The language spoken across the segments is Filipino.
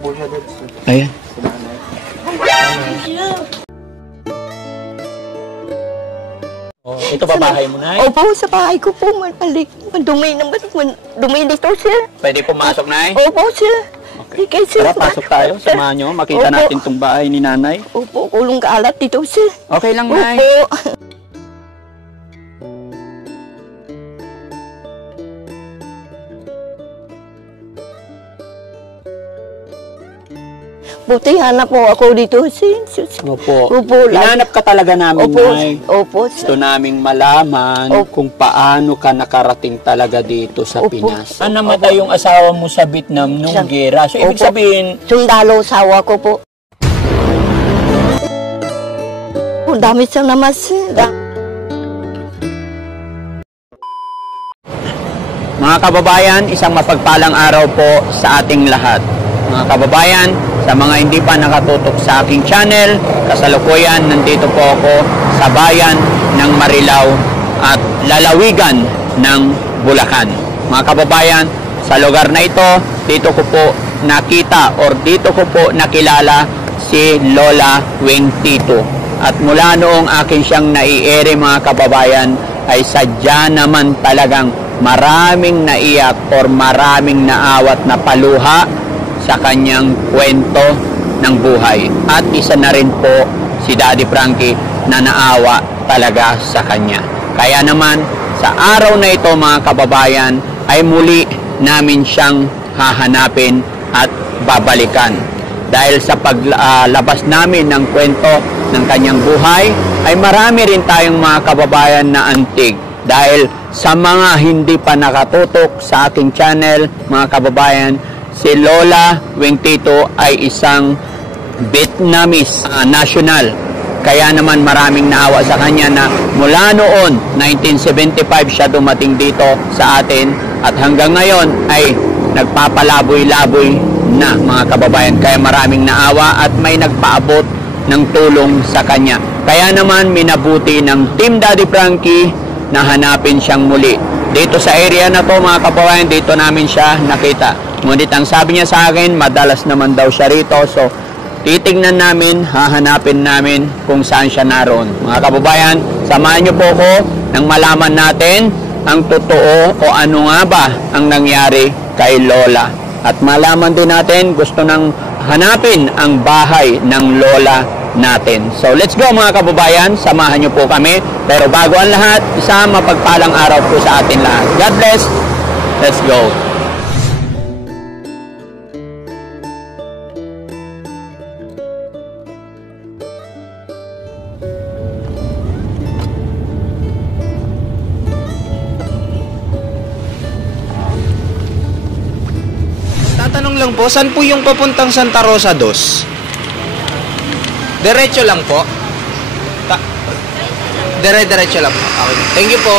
po siya doon. Ayan. Oh, ito pa bahay mo na. Opo, sa bahay ko po. Madumi naman. Dumi dito, sir. Pwede pumasok na. Opo, sir. Okay, sir. Tara, pasok tayo. Samahan nyo. Makita Opo. natin itong bahay ni nanay. Opo, kulong kaalat dito, sir. Okay lang, nay. Opo. Buti hanap po ako dito, sir. Opo. Opo. Hinanap ka talaga namin, Opo. nay. Opo, Gusto sir. naming malaman kung paano ka nakarating talaga dito sa Opo. Pinas. Namatay yung asawa mo sa Vietnam nung gera. So, ibig Opo. sabihin, Sundalo sawa ko po. Dami sa naman, sir. mga kababayan, isang mapagpalang araw po sa ating lahat. Mga kababayan, sa mga hindi pa nakatutok sa aking channel, kasalukuyan nandito po ako sa bayan ng Marilao at lalawigan ng Bulacan. Mga kababayan, sa lugar na ito, dito ko po nakita or dito ko po nakilala si Lola Wing Tito. At mula noong akin siyang naiere, mga kababayan, ay sadya naman talagang maraming naiyak or maraming naawat na paluha sa kanyang kwento ng buhay. At isa na rin po si Daddy Frankie na naawa talaga sa kanya. Kaya naman sa araw na ito, mga kababayan, ay muli namin siyang hahanapin at babalikan. Dahil sa paglabas namin ng kwento ng kanyang buhay, ay marami rin tayong mga kababayan na antig. Dahil sa mga hindi pa nakatutok sa aking channel, mga kababayan, si Lola Wing Tito ay isang Vietnamese national. Kaya naman maraming naawa sa kanya na mula noon, 1975 siya dumating dito sa atin at hanggang ngayon ay nagpapalaboy-laboy na, mga kababayan. Kaya maraming naawa at may nagpaabot ng tulong sa kanya. Kaya naman minabuti ng Team Daddy Frankie na hanapin siyang muli. Dito sa area na to, mga kababayan, dito namin siya nakita. Ngunit ang sabi niya sa akin, madalas naman daw siya rito. So, titignan namin, hahanapin namin kung saan siya naroon. Mga kababayan, samahan niyo po ko nang malaman natin ang totoo o ano nga ba ang nangyari kay Lola. At malaman din natin, gusto nang hanapin ang bahay ng Lola natin. So, let's go, mga kababayan. Samahan niyo po kami. Pero bago ang lahat, isang mapagpalang araw po sa atin lahat. God bless. Let's go. Tatanong lang po, saan po yung papuntang Santa Rosa 2? Diretso lang po. Diretso lang po. Okay. Thank you po.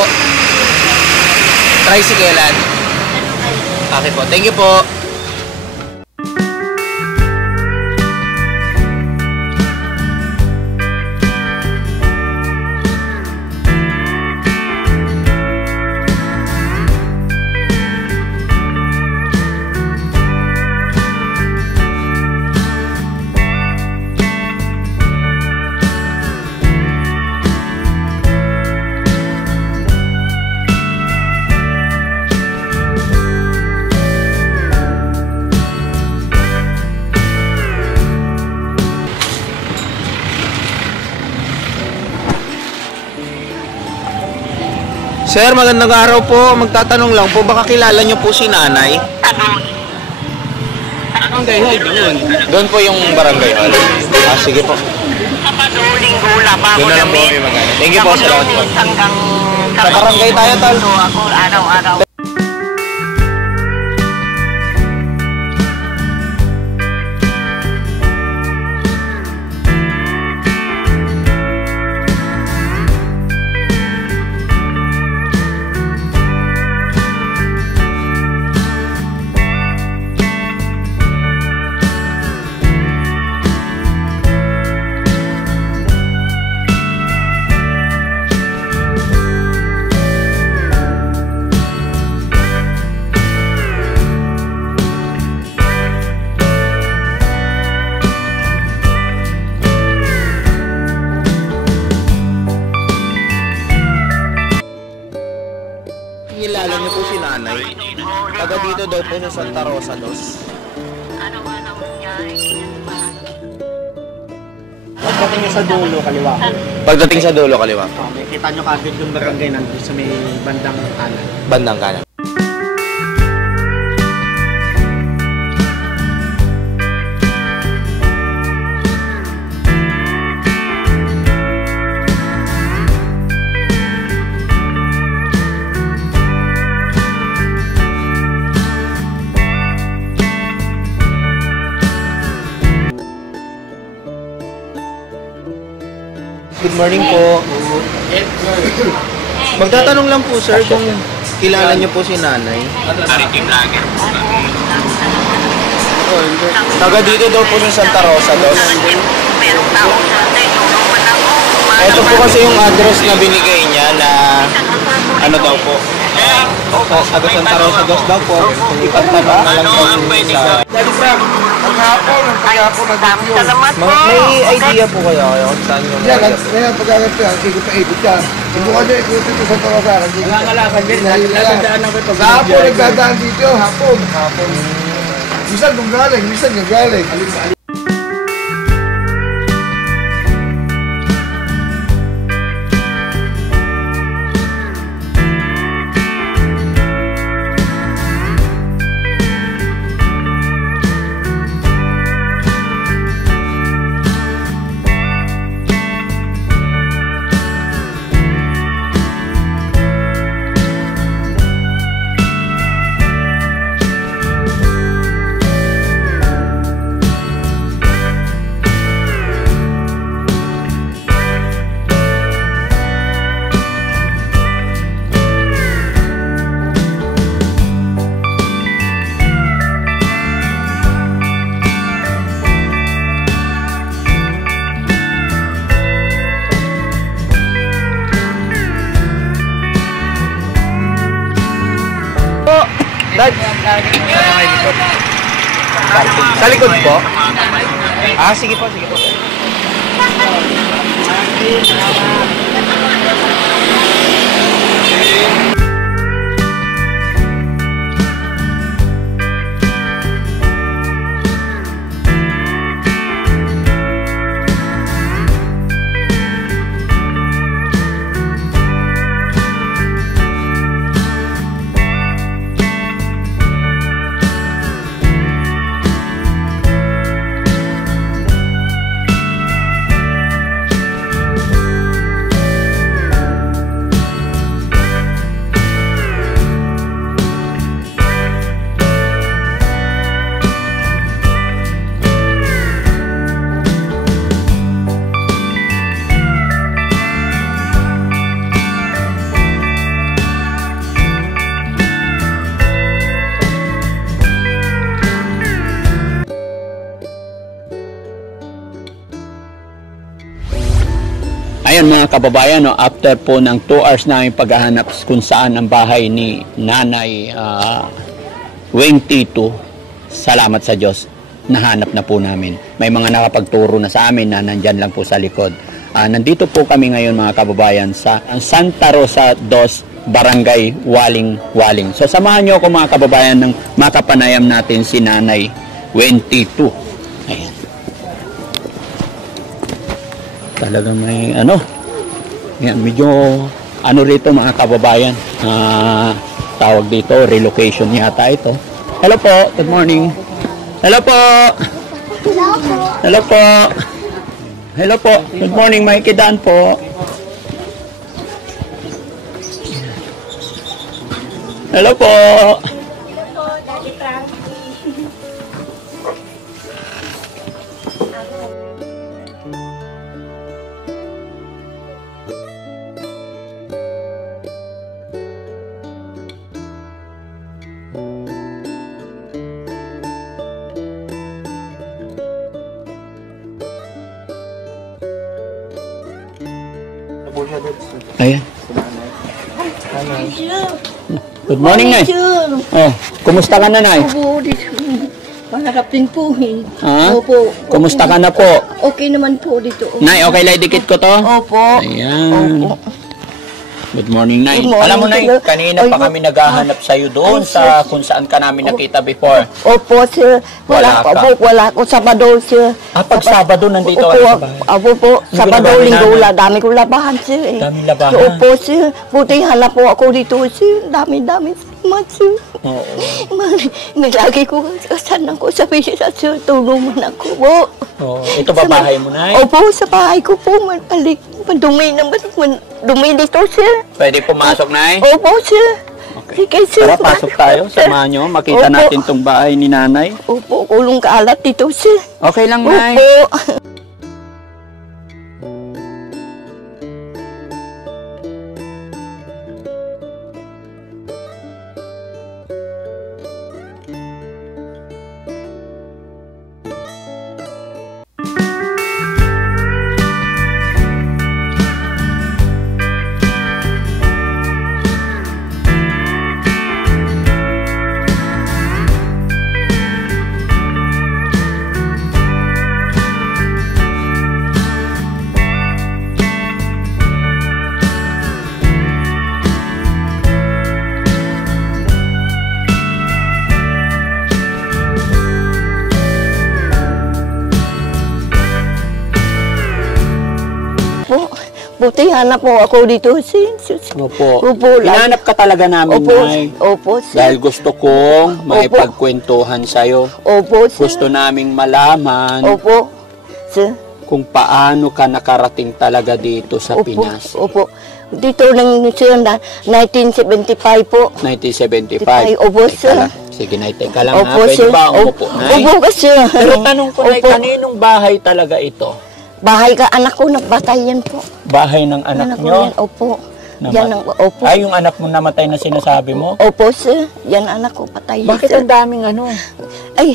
Tricyclean. Okay po. Thank you po. Sir, magandang araw po. Magtatanong lang po, baka kilala niyo po si nanay? Barangay Hall, doon. Doon po yung Barangay Hall. Ah, sige po. Kapaduling gula ba ako Doon na lang po damit? may magana. Thank you po, salamat po. Hanggang Sa barangay tayo, tol. Ako araw-araw. dito daw po sa Santa Rosa dos. Ano nangyari? Pagdating nyo sa dulo, kaliwa. Pagdating sa dulo kaliwa. May kita nyo kagad yung barangay nandun sa may bandang kanan. Bandang kanan. Good morning po. Magtatanong lang po sir kung kilala niyo po si nanay. Maritim lager. Taga dito daw po sa Santa Rosa dos. Merong tao sa atin. Tulungan ako. Ito po kasi yung address na binigay niya na ano daw po. Taga Santa Rosa dos daw po. Ipatanong na lang daw po sa... Daddy Frank, paghapon Salamat po. May idea po kayo kung saan yung Ngayon, pag-agat ka, hindi ko paikot ka. Subukan nyo, ikutin ko sa Tarasaran. Nangangalakan din. Nagdadaan ako ito. Hapon, nagdadaan dito. Hapon. Minsan kung galing, minsan kung galing. Sa likod po? Ah, sige po, sige po. Ayan mga kababayan, no, after po ng 2 hours namin paghahanap kung saan ang bahay ni Nanay Weng Tito, salamat sa Diyos, nahanap na po namin. May mga nakapagturo na sa amin na nandyan lang po sa likod. Nandito po kami ngayon mga kababayan sa Santa Rosa dos, Barangay Waling-Waling. So samahan nyo ako mga kababayan ng makapanayam natin si Nanay Weng Tito. Ayan. Talagang may yan, medyo rito mga kababayan, tawag dito relocation yata ito. Hello po, good morning. Hello po. Hello po. Hello po, good morning, may kidaan po. Hello po. Ayan. Good morning, Nay. Oh, kumusta ka na, Nay? Opo, pangarap din po eh. Ha? Opo. Kumusta ka na po? Okay naman po dito. Nay, okay lang dikit ko to? Opo. Ayan. Opo. Good morning, Nay. Good morning, Alam mo, Nay, sir. kanina pa Ay, kami naghahanap sa'yo doon Ay, sa kung saan ka namin nakita before. Opo, sir. Wala ka. Wala ko Sabado, sir. Pag Sabado nandito Opo, ka sa bahay. opo po. Sabado, labahan Linggo, namin. dami ko labahan, sir. Daming labahan. Opo, sir. Buti hanap po ako dito, sir. Dami-dami salamat, sir. Oo. Lagi ko kasan ako sa pisa, sir. Tulungan ako po. Oo. Ito ba bahay mo, Nay? Opo, sa bahay ko po. Madumi naman. Dumi dito, sir. Pwede pumasok, Nay? Opo, sir. Okay. Sige, sir. Tara, pasok tayo. Samahan nyo. Makita Opo. natin tong bahay ni Nanay. Opo, kulong kaalat dito, sir. Okay lang, Nay. Opo. Buti hanap po ako dito, sir. Opo. Opo, Hinanap ka talaga namin, Opo, Nay. opo, sir. Dahil gusto kong maipagkwentuhan sa'yo. Opo, sir. Gusto naming malaman Opo, sir. kung paano ka nakarating talaga dito sa Opo, Pinas. opo. Dito lang, sir, na 1975 po. 1975. Opo, Teka sir. lang. Sige, Nay, teka lang Opo, ha. Pwede sir. ba umupo, Nay? Opo, sir. Pero tanong ko, Nay, Opo. kaninong bahay talaga ito? Bahay ka, anak ko, nabatay yan po. Bahay ng anak ko nyo? yan, opo. Namat- Yan ang, opo. Ay, yung anak mo namatay na sinasabi mo? Opo, sir. Yan anak ko, patay. Bakit sir. ang daming ano? Ay,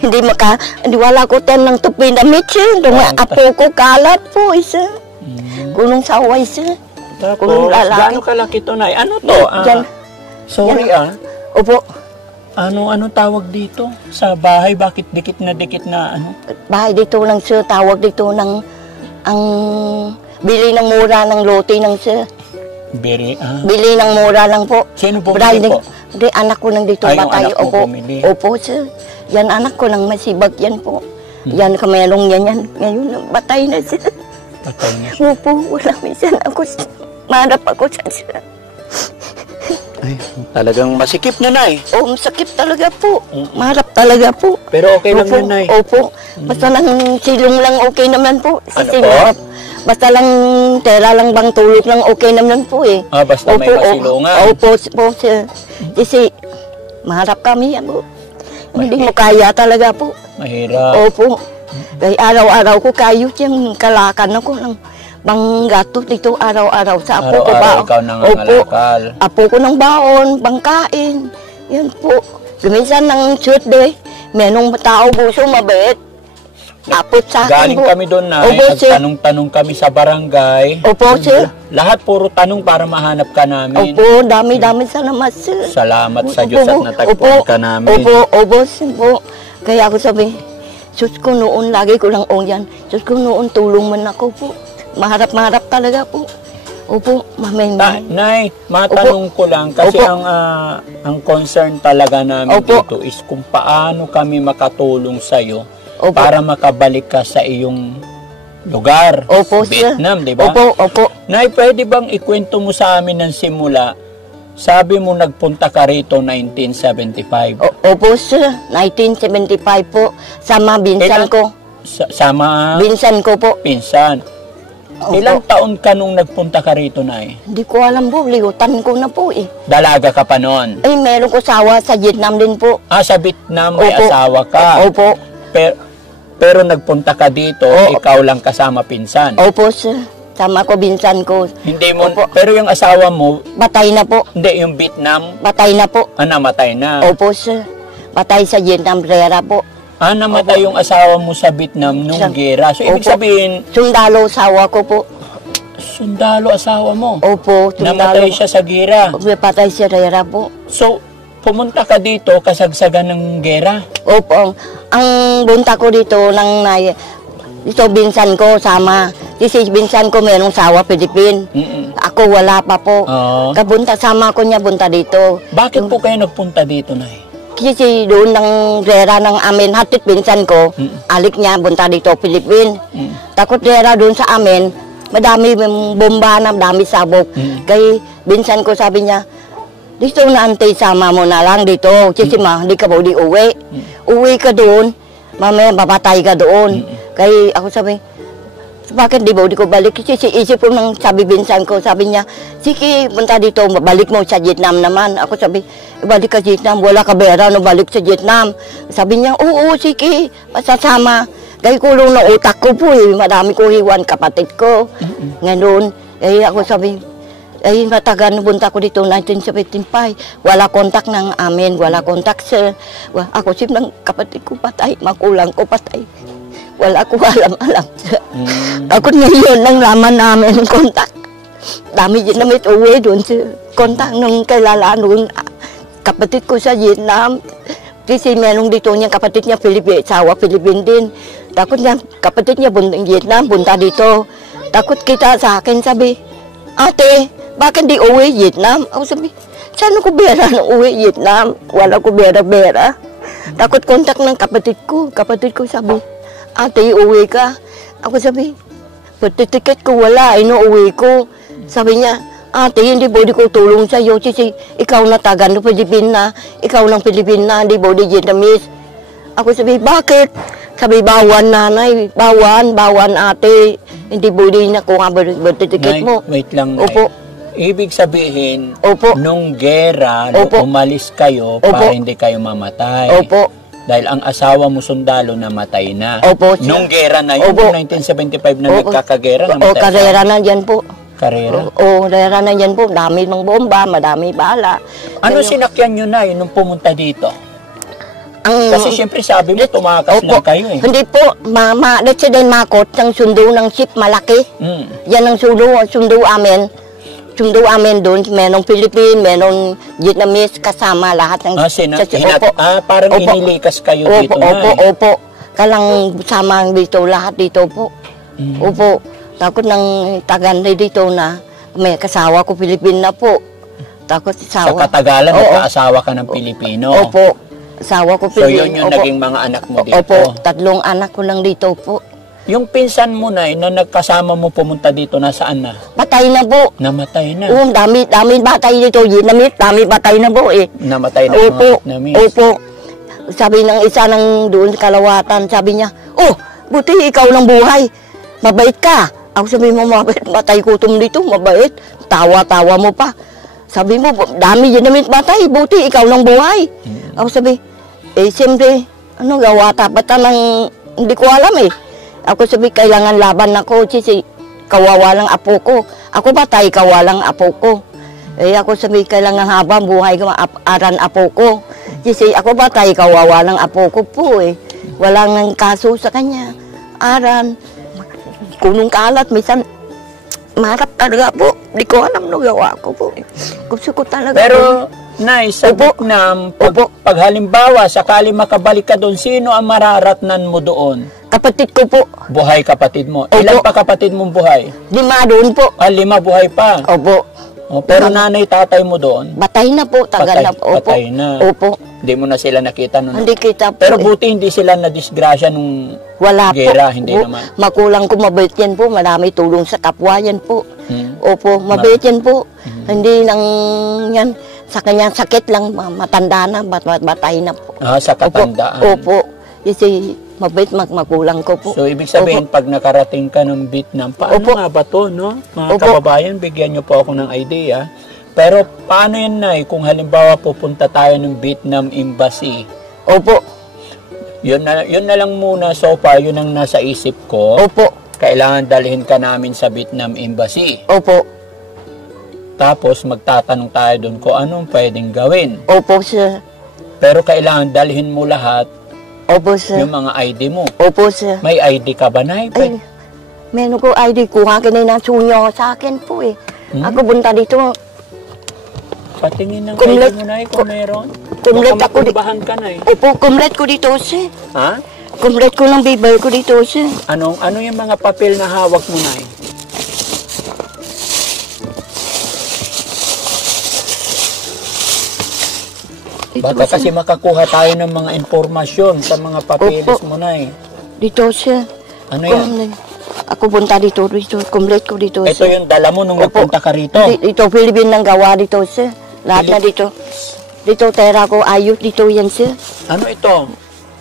hindi wala ko tan ng tupi na sir. Duma, apo ko, kalat po, sir. Kulong saway, sir. Tapos, Kulong lalaki. gaano kalaki to, Nay? Ano to? Yan. Sorry Yan. Opo, Ano tawag dito sa bahay? Bakit dikit na ano? bahay dito lang, sir. Tawag dito ng, ang bili ng mura ng lote ng sir. Bili ng mura lang po. Sino bumili po? Hindi, anak ko nang dito Ay, yung batay. anak mo Opo, bumili. opo, sir. Yan anak ko nang masibag yan po. Yan, kamerong yan. Ngayon, batay na sir. Patay niya. Opo, wala minsan ako. Marap ako sa sir. Ay, talagang masikip na, Nay. Oh, masakit talaga po. Marap talaga po. Pero okay lang Opo, yun, Nay. Opo. Basta lang silong lang okay naman po. Ano Silong. Basta lang tela lang bang tulog lang okay naman po eh. Basta may kasilungan. Opo, po sir. Kasi maharap kami po. Hindi mo kaya talaga po. Mahirap. Opo. Kaya araw-araw ko kayo siyang kalakan ako ng banggato dito araw-araw sa apo ko ba? Araw-araw ikaw nangangalakal. Apo ko ng baon, bangkain. Yan po. Minsan ng shoot day, menong tao buso mabait. Apot sa akin Galing po. kami doon, Nay. Opo, sir. Nagtanong-tanong kami sa barangay. Opo, sir. Lahat puro tanong para mahanap ka namin. Opo, dami-dami salamat, sir. Salamat sa Diyos at natagpuan ka namin. Opo, sir po. Kaya ako sabi, sus ko noon, lagi ko lang yan. Sus ko noon, tulong man ako po. Maharap talaga po. Opo, mamay. Nay, matanong ko lang kasi Opo. ang concern talaga namin Opo. dito is kung paano kami makatulong sa iyo Opo. para makabalik ka sa iyong lugar. Opo, sir. Vietnam, di ba? Opo. Nay, pwede bang ikwento mo sa amin ng simula? Sabi mo nagpunta ka rito 1975. Opo, sir. 1975 po. Sama binsan ko. Sama Binsan ko po. pinsan. Opo. Ilang taon ka nung nagpunta ka rito, Nay? Hindi ko alam po, liutan ko na po eh. Dalaga ka pa noon. Ay, meron ko sawa sa Vietnam din po. Sa Vietnam may Opo. asawa ka. Opo. Pero nagpunta ka dito, ikaw lang kasama pinsan. Opo, sir. Sama ko, binsan ko. Hindi mo, Opo. pero yung asawa mo, Batay na po. hindi, yung Vietnam, Batay na po. namatay na. Opo, sir. Batay sa Vietnam, Brera po. Namatay yung asawa mo sa Vietnam nung gera. So, ibig Opo. sabihin, Sundalo, sawa ko po. sundalo asawa mo. Opo, sundalo. Namatay siya sa gera. Patay si Brera po. So, pumunta ka dito kasagsagan ng gera. Opo. Ang bunta ko dito, dito binsan ko, sama. Kasi binsan ko, merong sawa, Pilipin. Mm-mm. Ako wala pa po. Oo. Kabunta, sama ko niya bunta dito. Bakit po kayo nagpunta dito, Nay? Kasi doon ng rera ng amin, hatit pinsan ko, alik niya, bunta dito, Philippines. Takot rera doon sa amin, madami bomba na, madami sabog. Kaya pinsan ko sabi niya, dito na ante, sama mo na lang dito. Kasi di ka ba di uwi. Uwi ka doon, mamaya mapatay ka doon. Kaya ako sabi, bakit di ba di ko balik? Kasi isip ko ng sabi pinsan ko, sabi niya, sige, punta dito, balik mo sa Vietnam naman. Ako sabi, balik ka Vietnam, wala ka pera, no, balik sa Vietnam. Sabi niya, oo, sige, masasama. Kaya kulong na utak ko po eh, madami ko hiwan, kapatid ko. Ngayon, eh ako sabi, ay matagal punta ko dito 1975. Wala kontak ng amin, wala kontak sa ako sip ng kapatid ko patay, makulang ko patay. Wala ko alam-alam. Ako ngayon lang laman namin ng kontak. Dami din namin uwi doon sa kontak ng kailala noon. Kapatid ko sa Vietnam. Kasi merong dito niya kapatid niya sawa Philippine din. Takot niya kapatid niya Vietnam, punta dito. Takot kita sa akin, sabi, ate, bakit di uwi Vietnam? Ako sabi, saan ko bera na uwi Vietnam? Wala ko bera-bera. Takot kontak ng kapatid ko. Kapatid ko sabi, ate, uwi ka. Ako sabi, pati ticket ko wala, inuuwi ko. Sabi niya, ate, hindi pwede ko tulong sa iyo. Kasi ikaw na taga ng Pilipina, ikaw ng Pilipina, hindi pwede Vietnamese. Ako sabi, bakit? Sabi, bawan nanay, bawan ate. Hindi pwede na kung pati ticket mo. Wait lang, Nay. Opo. Ibig sabihin, Opo. nung gera, Opo. nung umalis kayo, Opo. para hindi kayo mamatay. Opo. Dahil ang asawa mo sundalo namatay na. Opo, siya. Nung gera na yun, Opo. noong 1975 na Opo. nagkakagera, O, namatay siya. karera na dyan po. Karera. O, karera na dyan po. Dami ng bomba, madami bala. Ano Kaya- sinakyan nyo na nung pumunta dito? Ang, Kasi siyempre sabi mo, tumakas Opo. lang kayo eh. Hindi po, let's say din makot, ang sundo ng ship malaki. Mm. Yan ang sundo amin. Sundo amin doon, merong Philippine, merong Vietnamese, kasama lahat ng... Parang Opo. inilikas kayo Opo, dito opo, na. opo. Kalang sama dito, lahat dito po. Opo. Takot ng tagan dito na may kasawa ko Philippine na po. Takot Sa sawa. katagalan, Oo. nagkaasawa ka ng Pilipino. Opo. Asawa ko So Philippine. yun yung Opo. naging mga anak mo dito. Opo. 3 anak ko lang dito po. Yung pinsan mo na nagkasama mo pumunta dito, nasaan na? Patay na po. Namatay na. Dami batay dito. Vietnamese, dami batay na po eh. Namatay na Opo. mga Vietnamese. Opo. Sabi ng isa ng doon kalawatan, sabi niya, oh, buti ikaw lang buhay. Mabait ka. Ako sabi mo, mabait, batay kutom dito, mabait. Tawa-tawa mo pa. Sabi mo, dami Vietnamese batay, buti ikaw lang buhay. Ako sabi, siyempre, gawa tapat ka ng, hindi ko alam eh. Ako sabi, kailangan laban ako, kasi kawawa lang apo ko. Ako batay, kawalang apo ko. Ako sabi, kailangan habang buhay ko, aran apo ko. Kasi ako batay, kawawa lang apo ko po eh. Walang kaso sa kanya. Aran, kunong kalat, minsan, marap talaga po. Di ko alam no gawa ko po. Gusto ko talaga. Pero, Nay, sa Opo. Vietnam, Opo. pag halimbawa, sakali makabalik ka doon, sino ang mararatnan mo doon? Kapatid ko po, Buhay kapatid mo. Opo. Ilan pa kapatid mong buhay? 5 doon po. 5 buhay pa. Opo. Pero nanay, tatay mo doon, Batay na po, tagal na po. Opo. patay na. Opo. Hindi mo na sila nakita noon. Hindi kita po. Pero eh. buti hindi sila na-disgrasya nung Wala gera, po. hindi Po. naman. Makulang ko, mabait yan po. Marami tulong sa kapwa yan po. Hmm. Opo, mabait yan po. Hindi nang yan. Sa kanyang sakit lang, matanda na, batay na po. Sa katandaan. Opo. Kasi mabait magulang ko po. So, ibig sabihin, pag nakarating ka ng Vietnam, paano Opo. nga ba to, no? Mga Opo. kababayan, bigyan niyo po ako ng idea. Pero, paano yan, Nay, kung halimbawa pupunta tayo ng Vietnam Embassy? Opo. Yun na lang muna so far, yun ang nasa isip ko. Opo. Kailangan dalhin ka namin sa Vietnam Embassy. Opo. Tapos, magtatanong tayo doon kung anong pwedeng gawin. Opo, sir. Pero, kailangan dalhin mo lahat Opo, sir. yung mga ID mo. Opo, sir. May ID ka ba, Nay? Ay, meron ko ID. Kuha ka na ng sunyo sa akin po eh. Ako bunta dito. Patingin ng Kumlet. ID mo, Nay, kung meron. Kumlet Baka ako di- makumbahan ka, Nay. Opo, kumlet ko dito, sir. Ha? Kumlet ko ng bibay ko dito, sir. Ano yung mga papel na hawak mo, Nay? Baka kasi makakuha tayo ng mga informasyon sa mga papeles mo, Nay. Dito, sir. Ano yan? Ako punta dito. Complete ko dito, Ito sir. yung dala mo nung nagpunta ka rito. Dito, Philippine nang gawa dito, sir. Lahat na dito. Dito, tera ko, ayos dito yan, sir. Ano ito?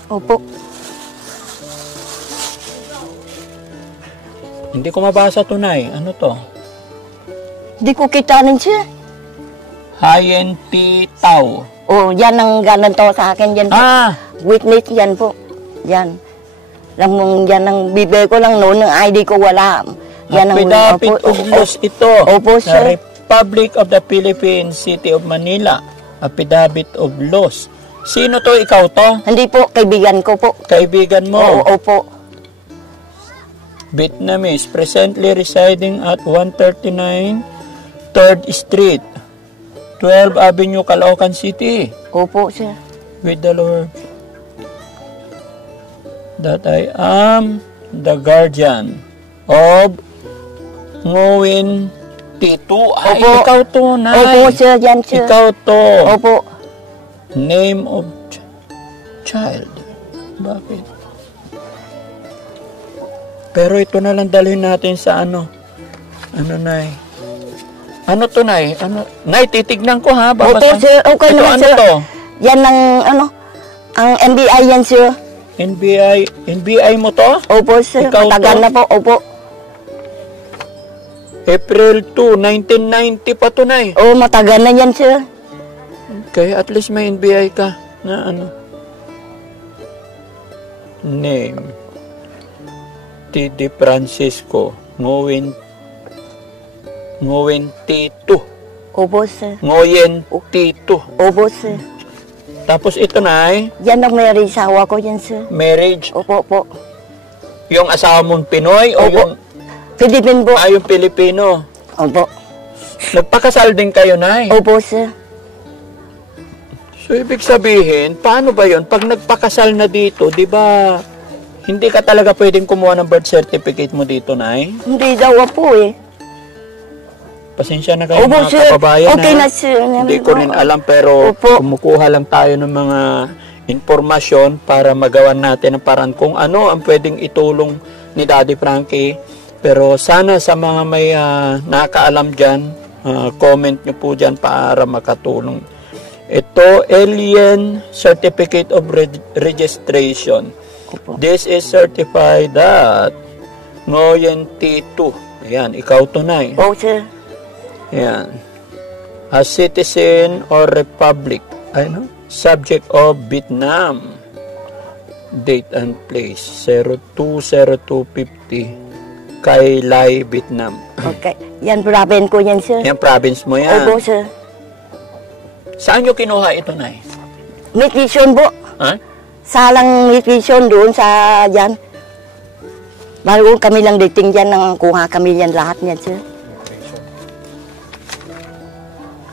Opo. Hindi ko mabasa to, Nay. Ano to? Di ko kita rin, sir. HNT Tau. Oh, yan ang ganito sa akin, yan po. Witness yan po. Yan. Yan ang bibigay ko lang noon, ng ID ko wala. Yan ang Affidavit of loss ito. Opo, Sa sir. Republic of the Philippines, City of Manila. Affidavit of loss. Sino to? Ikaw to? Hindi po, kaibigan ko po. Kaibigan mo? Opo. Vietnamese, presently residing at 139 3rd Street, 12 Avenue, Caloocan City. Opo, sir. With the Lord, that I am the guardian of Nguyen Titu. Ay, Opo. ikaw to, Nay. Opo, sir, yan, sir. Ikaw to. Opo. Name of child. Bakit? Pero ito na lang dalhin natin sa ano. Ano, Nay? Ano to, Nay? Ano? Nay, titignan ko, ha? Opo, sir. Okay ito, naman, ano sir. to? Yan ang, ang NBI yan, sir. NBI mo to? Opo, sir. Ikaw Matagal to? na po. Opo. April 2, 1990 pa to, Nay. Oh, matagal na yan, sir. Okay, at least may NBI ka na ano. Name. T.D. Francisco. Nguyen Titu. Opo, sir. Nguyen Titu. Opo, sir. Tapos ito, Nay, Yan ang may asawa ko yan, sir. marriage. Opo, po. Yung asawa mong Pinoy o Opo. yung, Philippine po. yung Pilipino? Opo. Nagpakasal din kayo, Nay? Opo, sir. So, ibig sabihin, paano ba yun? Pag nagpakasal na dito, di ba, hindi ka talaga pwedeng kumuha ng birth certificate mo dito, Nay? Hindi daw po eh. Pasensya na kayo, Opo, mga sir. kababayan. Okay ha? na, sir. Hindi ko rin alam, pero Opo. kumukuha lang tayo ng mga informasyon para magawa natin ang paraan kung ano ang pwedeng itulong ni Daddy Frankie. Pero sana sa mga may nakaalam dyan, comment nyo po dyan para makatulong. Ito, Alien Certificate of Registration. Opo. This is certified that Nguyen Titu. Ayan, ikaw tunay. Opo, sir. Ayan. A citizen or republic. Ano? Subject of Vietnam. Date and place. 020250. Kai Lai, Vietnam. Okay. Yan, province ko yan, sir. Yan, province mo yan. Opo, sir. Saan nyo kinuha ito, Nay? Meat vision po. Ha? Salang meat vision doon sa dyan. Bago kami lang dating dyan, nang kuha kami yan lahat niyan, sir.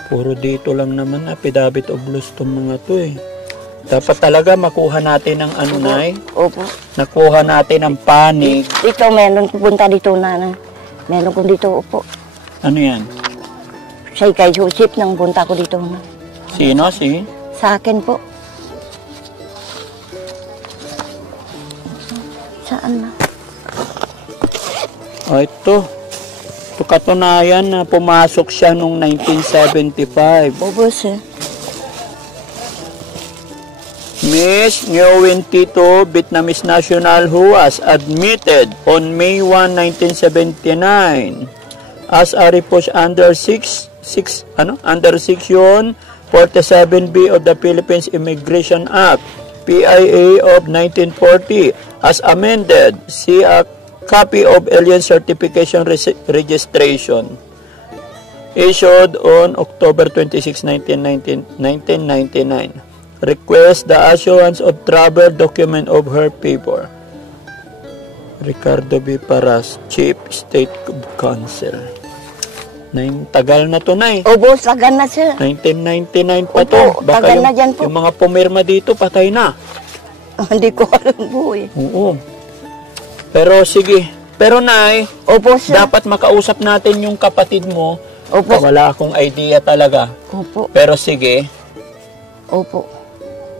Puro dito lang naman, affidavit of loss tong mga to eh. Dapat talaga makuha natin ng ano, Nay. Opo. Nakuha natin ang panig. Dito, meron pupunta dito na. Meron ko dito, opo. Ano yan? Siya kay Joseph nang punta ko dito na. Sino? Si? Sa akin po. Saan na? O, ito. Ito katunayan na pumasok siya noong 1975. Opo, sir. Miss Nguyen Titu, Vietnamese national who was admitted on May 1, 1979 as a refuge under Section 47B of the Philippines Immigration Act, PIA of 1940 as amended. See a copy of Alien Certification Registration issued on October 26, 1999. Request the assurance of travel document of her paper. Ricardo B. Paras, Chief State Counsel. Tagal na to, Nay. Opo, sagan na, sir. 1999 pa Opo, to. Baka tagal na dyan po. yung mga pumirma dito, patay na. Hindi ko alam po eh. Oo. Pero sige. Pero, Nay, Opo, sir. dapat makausap natin yung kapatid mo. Opo. Wala akong idea talaga. Opo. Pero sige, Opo.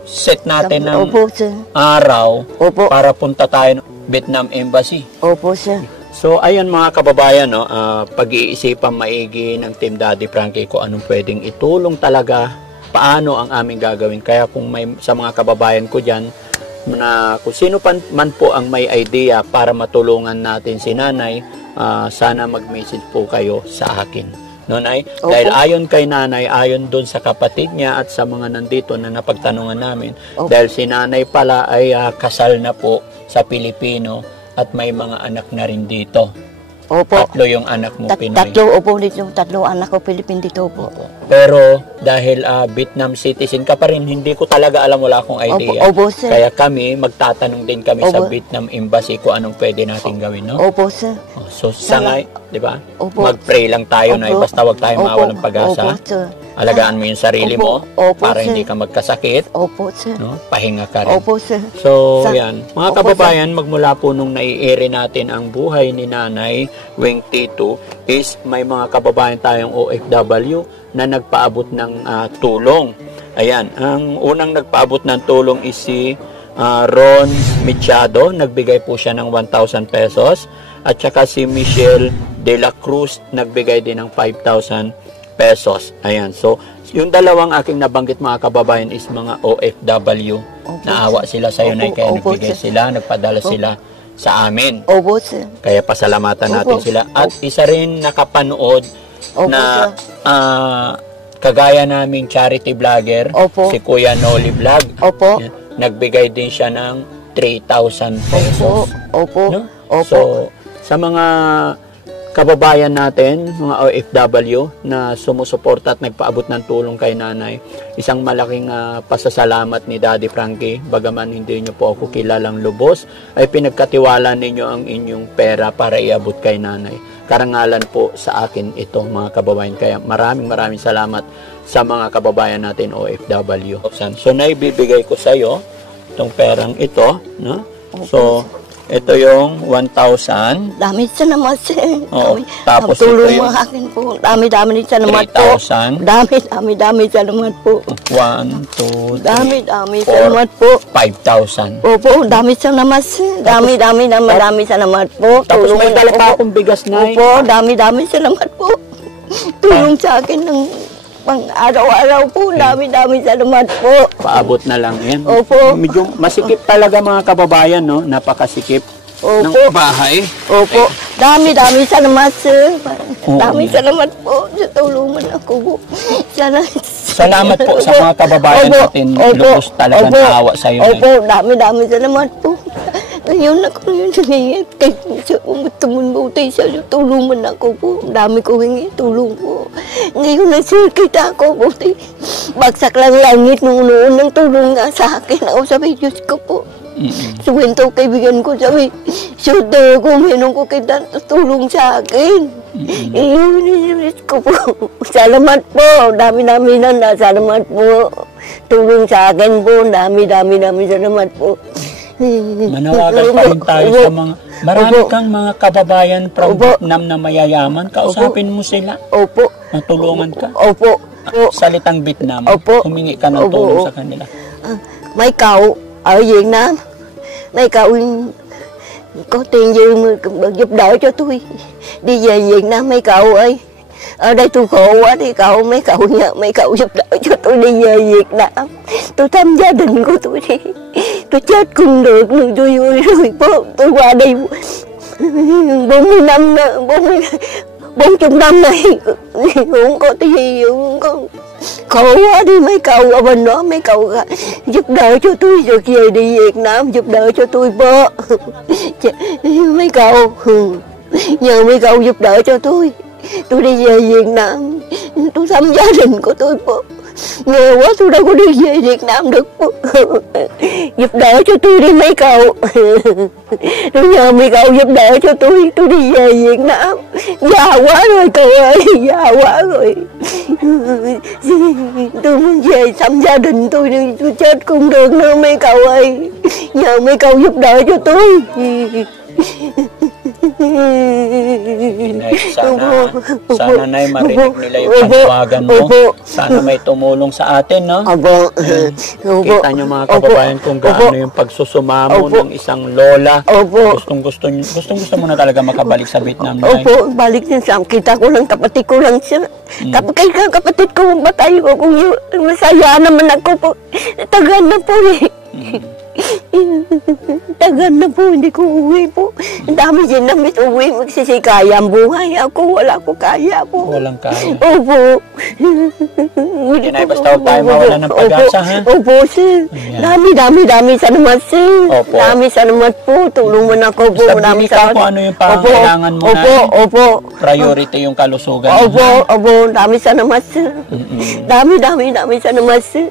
set natin ng Opo, sir. araw Opo. para punta tayo ng Vietnam Embassy. Opo, sir. So, ayun mga kababayan, no, pag-iisipan maigi ng Team Daddy Frankie kung anong pwedeng itulong talaga, paano ang aming gagawin. Kaya kung may sa mga kababayan ko dyan, na kung sino man po ang may idea para matulungan natin si nanay, sana mag-message po kayo sa akin. No, Nay? Opo. Dahil ayon kay nanay, ayon doon sa kapatid niya at sa mga nandito na napagtanungan namin, Opo. dahil si nanay pala ay kasal na po sa Pilipino at may mga anak na rin dito. Opo. 3 yung anak mo, Pinoy. Tatlo, opo, dito. 3 anak ko, Pilipin dito po. Pero dahil Vietnam citizen ka pa rin, hindi ko talaga alam, wala akong idea. Opo, sir. Kaya kami, magtatanong din kami sa Opo. Vietnam Embassy kung anong pwede natin gawin, no? Opo, sir. So, sangay, di ba? Opo. Mag-pray lang tayo na Opo. basta wag tayo mawalang pag-asa. Opo, sir. Alagaan mo yung sarili mo Opo, para sir. hindi ka magkasakit, Opo, sir. no? Pahinga ka rin. Opo, sir. So, Sa- yan. Mga Opo, kababayan, magmula po nung nai-air natin ang buhay ni Nanay Weng Tito is may mga kababayan tayong OFW na nagpaabot ng tulong. Ayan, ang unang nagpaabot ng tulong is si Ron Michado. Nagbigay po siya ng 1,000 pesos. At saka si Michelle De La Cruz nagbigay din ng 5,000 pesos. Ayan, so yung dalawang aking nabanggit mga kababayan is mga OFW. Opo, Naawa sila sa iyo, Nay, kaya Opo, nagbigay sir. sila, nagpadala sila sa amin. Opo, sir. Kaya pasalamatan natin Opo. sila. At isa rin nakapanood Opo, na kagaya naming charity vlogger, Opo. si Kuya Noli Vlog. Opo. Yan, nagbigay din siya ng 3,000 pesos. Opo. No? Opo. So, sa mga kababayan natin, mga OFW na sumusuporta at nagpaabot ng tulong kay nanay, isang malaking pasasalamat ni Daddy Frankie. Bagaman hindi nyo po ako kilalang lubos, ay pinagkatiwala ninyo ang inyong pera para iabot kay nanay. Karangalan po sa akin ito mga kababayan. Kaya maraming salamat sa mga kababayan natin OFW. So, naibibigay ko sa iyo itong perang ito. No? So, ito yung 1,000. Dami sa naman, sir. Oo. Dami. Tapos tulong ito yung mo akin po. Dami sa naman po. 3,000. Dami sa naman po. 1, 2, 3, Dami sa 4, naman po. 5,000. Opo, dami sa naman, sir. Dami sa naman po. Tapos may Tulungan dala ako pa po. akong bigas, Nay. Opo, dami sa naman po. Tulong sa akin ng pang araw-araw po. Dami sa naman po. Paabot na lang yan. Opo. Medyo masikip talaga mga kababayan, no? Napakasikip ng Opo. bahay. Opo. Dami sa naman, sir. Oo. Dami sa naman po. Sa tulungan ako po. Sana. Salamat po sa mga kababayan natin. Lubos talaga naawa sa iyo. Opo, dami sa naman po. Ngayon ako yun hingi. Kaya tumubuti sa tulungan ako po. Dami ko hingi tulong po. Ngayon sir, kita ako buti. Bagsak lang langit nung noon ng tulong nga sa akin. Ako sabi, Diyos ko po. Suwento kaibigan ko sabi, sudo ko, meron ko kita tulong sa akin. Diyos ko po. Salamat po. Dami na salamat po. Tulong sa akin po. Dami salamat po. Manawagan pa rin tayo sa mga marami kang mga kababayan from Vietnam na mayayaman. Kausapin mo sila. Opo. Matulungan ka. Opo. Salitang Vietnam. Opo. Humingi ka ng Opo. tulong sa kanila. Mấy cậu ở Việt Nam, mấy cậu có tiền gì mà giúp đỡ cho tôi đi về Việt Nam mấy cậu ơi. Ở đây tôi khổ quá đi cậu, mấy cậu nhờ mấy cậu giúp đỡ cho tôi đi về Việt Nam. Tôi thăm gia đình của tôi đi. Tôi chết cũng được, tôi vui rồi bố. Tôi qua đây 40 năm, 40 năm này không có cái gì, không có khổ quá đi mấy cậu ở bên đó, mấy cậu giúp đỡ cho tôi được về đi Việt Nam, giúp đỡ cho tôi bố. Mấy cậu nhờ mấy cậu giúp đỡ cho tôi đi về Việt Nam, tôi thăm gia đình của tôi bố. Nghèo quá tôi đâu có đi về Việt Nam được bố. Giúp đỡ cho tôi đi mấy cậu. Tôi nhờ mấy cậu giúp đỡ cho tôi đi về Việt Nam. Già quá rồi cậu ơi, già quá rồi. Tôi muốn về thăm gia đình tôi chết cũng được nữa mấy cậu ơi. Nhờ mấy cậu giúp đỡ cho tôi. Nay, sana Nay, marinig nila yung panawagan mo. Sana may tumulong sa atin, no? Opo. Kita nyo mga kababayan kung gaano yung pagsusumamo ng isang lola. Opo. Gusto mo na talaga makabalik sa Vietnam, Nay. Opo, balik din sa kita ko lang, kapatid ko lang siya. Tapos kay kapatid ko, batay ko kung masaya naman ako po. Tagal na po eh. Tagal na po, hindi ko uwi po. Ang dami din namin uwi, magsisikaya ang buhay. Ako, wala ko kaya po. Walang kaya. Opo. Nay, basta huwag tayo mawalan ng pag-asa, ha? Opo, sir. Ayan. Dami salamat, sir. Opo. Dami salamat po. Tulong mo na ako po. Basta bili ka kung ano yung pangangailangan mo, Opo, Nay. opo. Priority yung kalusugan. Opo, dami salamat, sir. Dami salamat, sir.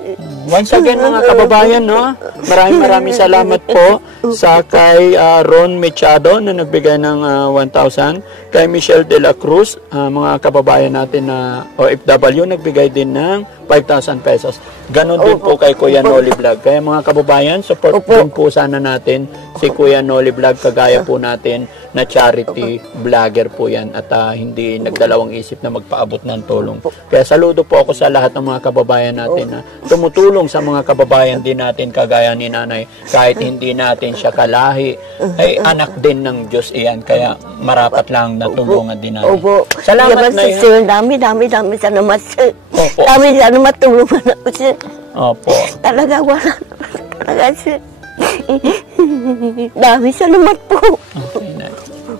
Once again mga kababayan, no? Maraming salamat po sa kay Ron Machado na nagbigay ng 1,000. Kay Michelle De La Cruz, mga kababayan natin na OFW, nagbigay din ng 5,000 pesos. Ganon din po kay Kuya Noli Vlog. Kaya mga kababayan, support din po sana natin si Kuya Noli Vlog, kagaya po natin na charity vlogger po yan at hindi nagdalawang isip na magpaabot ng tulong. Kaya saludo po ako sa lahat ng mga kababayan natin na tumutulong sa mga kababayan din natin kagaya ni Nanay. Kahit hindi natin siya kalahi, ay anak din ng Diyos iyan. Kaya marapat lang na tulungan din natin. Opo. Salamat na sir. Dami salamat, sir. Opo. Dami salamat, tulungan ako, sir. Opo. Talaga wala. Talaga, sir. Dami salamat po. Okay, Nay.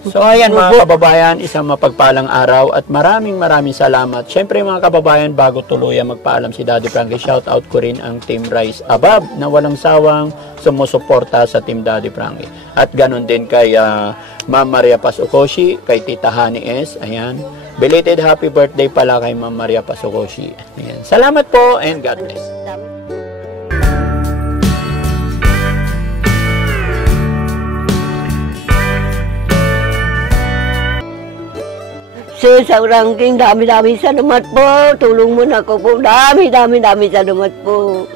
So ayan mga kababayan, isang mapagpalang araw at maraming salamat. Siyempre mga kababayan, bago tuluyan magpaalam si Daddy Frankie, shout out ko rin ang Team Rise Above na walang sawang sumusuporta sa Team Daddy Frankie. At ganon din kay Ma'am Maria Pasukoshi, kay Tita Honey S. Ayan. Belated happy birthday pala kay Ma'am Maria Pasukoshi. Ayan. Salamat po and God bless. Sir, sa ranking, dami salamat po. Tulong mo na ako po. Dami salamat po.